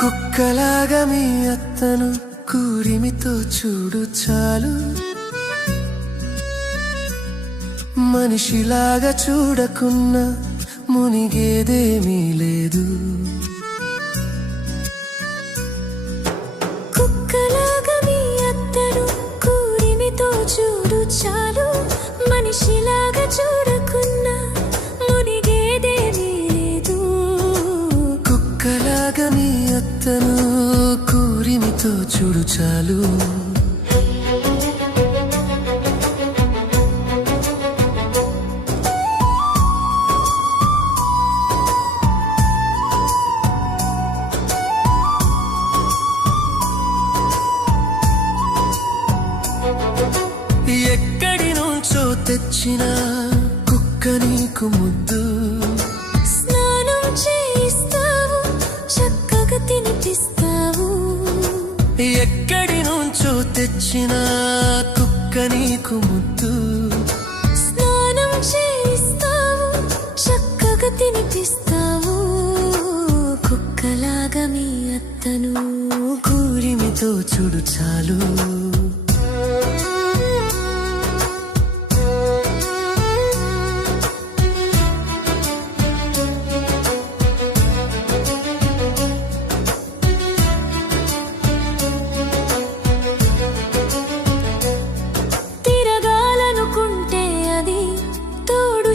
కుక్కలాగా మీ అత్తను కూరిమితో చూడు చాలు, మనిషిలాగా చూడకున్నా మునిగేదేమీ లేదు. కుక్కలాగా మీ అత్తను కూరిమితో చూడు చాలు, మనిషిలాగా చూడకున్నా మునిగేదేమీ లేదు. కుక్కలాగా మీ అత్తను కూరిమితో చూడు చాలు. ఎక్కడి నుంచో తెచ్చిన కుక్క నీకు ముద్దు, స్నానం చేయిస్తావు, చక్కగా తినిపిస్తావు. ఎక్కడి నుంచో తెచ్చిన కుక్క నీకు ముద్దు, స్నానం చేయిస్తావు, చక్కగా తినిపిస్తావు. కుక్కలాగా మీ అత్తను కూరిమితో చూడు చాలు.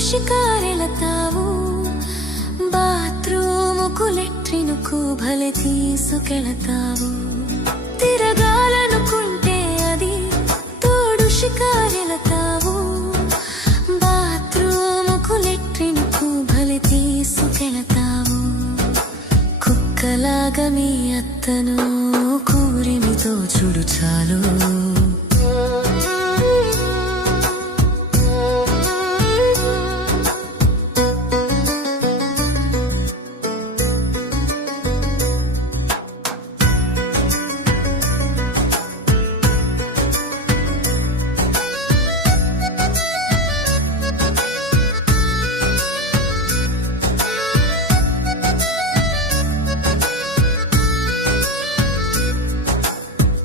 షికారెళతావు, బాత్రూముకు లెట్రినుకు భలే తీసుకెళతావు. తిరగాలనుకుంటే అది తోడు షికారెళతావు, బాత్రూముకు లెట్రినుకు భలే తీసుకెళతావు. కుక్కలాగా మీ అత్తను కూరిమితో చూడు చాలు.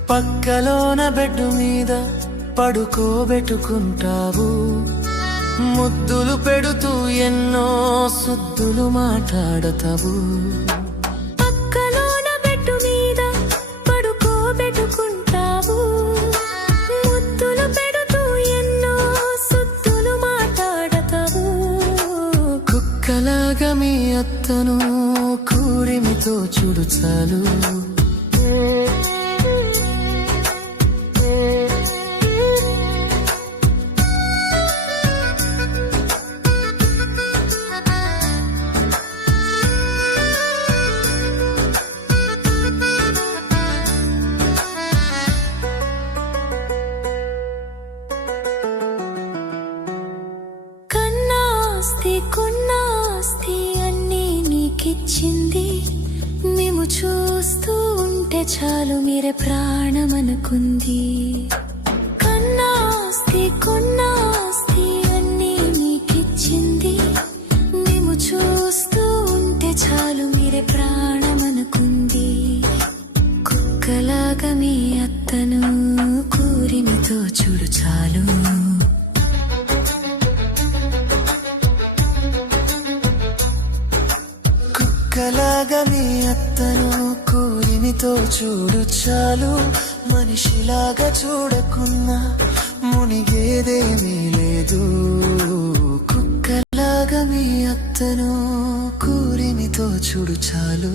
పక్కలోన బెడ్డు మీద పడుకోబెట్టుకుంటావు, ముద్దులు పెడుతూ ఎన్నో సుద్దులు మాట్లాడతావు. పక్కలోన బెడ్డు మీద పడుకోబెట్టుకుంటావు, ముద్దులు పెడుతూ ఎన్నో సుద్దులు మాట్లాడతావు. కుక్కలాగా మీ అత్తను కూరిమితో చూడు చాలు. కొన్నాస్తి అన్నీ నీకిచ్చింది, మేము చూస్తూ ఉంటే చాలు మీరే ప్రాణమనుకుంది. కొన్నాస్తి అన్నీ నీకిచ్చింది, మేము చూస్తూ ఉంటే చాలు మీరే ప్రాణమనుకుంది. కుక్కలాగా మీ అత్తను కూరిమితో చూడు చాలు. కుక్కలాగా మీ అత్తను కూరిమితో చూడు చాలు, మనిషిలాగా చూడకున్నా మునిగేదేమీ లేదు. కుక్కలాగా మీ అత్తను కూరిమితో చూడు చాలు.